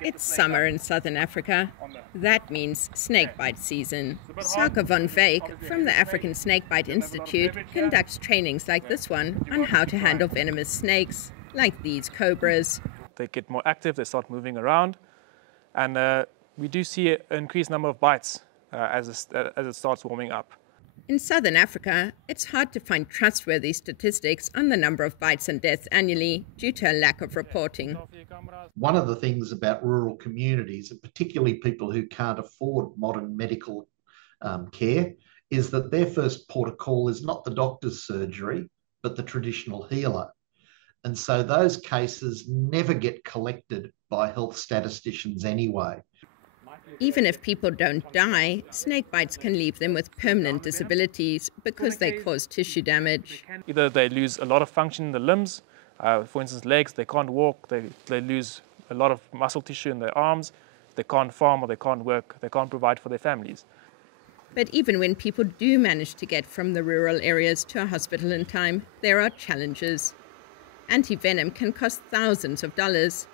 It's summer in southern Africa. That means snakebite season. Saka von Veek from the African Snakebite Institute conducts trainings like this one on how to handle venomous snakes, like these cobras. They get more active, they start moving around, and we do see an increased number of bites as it starts warming up. In southern Africa, it's hard to find trustworthy statistics on the number of bites and deaths annually due to a lack of reporting. One of the things about rural communities, and particularly people who can't afford modern medical care, is that their first port of call is not the doctor's surgery, but the traditional healer. And so those cases never get collected by health statisticians anyway. Even if people don't die, snake bites can leave them with permanent disabilities because they cause tissue damage. Either they lose a lot of function in the limbs, for instance legs, they can't walk, they lose a lot of muscle tissue in their arms, they can't farm or they can't work, they can't provide for their families. But even when people do manage to get from the rural areas to a hospital in time, there are challenges. Anti-venom can cost thousands of dollars.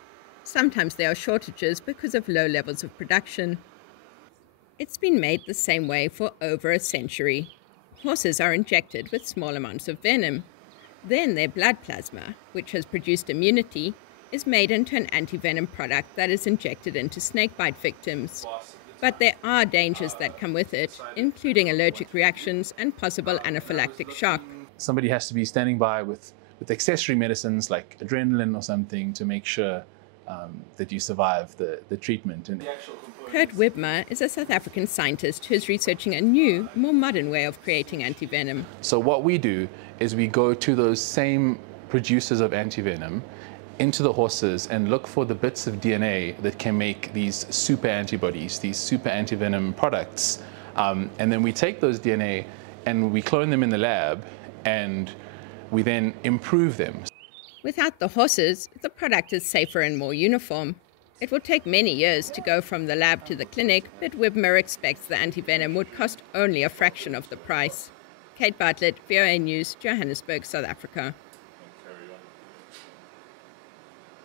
Sometimes there are shortages because of low levels of production. It's been made the same way for over a century. Horses are injected with small amounts of venom. Then their blood plasma, which has produced immunity, is made into an anti-venom product that is injected into snakebite victims. But there are dangers that come with it, including allergic reactions and possible anaphylactic shock. Somebody has to be standing by with accessory medicines like adrenaline or something to make sure that you survive the treatment. Kurt Wibmer is a South African scientist who is researching a new, more modern way of creating antivenom. So what we do is we go to those same producers of antivenom into the horses and look for the bits of DNA that can make these super antibodies, these super antivenom products. And then we take those DNA and we clone them in the lab and we then improve them. Without the horses, the product is safer and more uniform. It will take many years to go from the lab to the clinic, but Wibmer expects the antivenom would cost only a fraction of the price. Kate Bartlett, VOA News, Johannesburg, South Africa.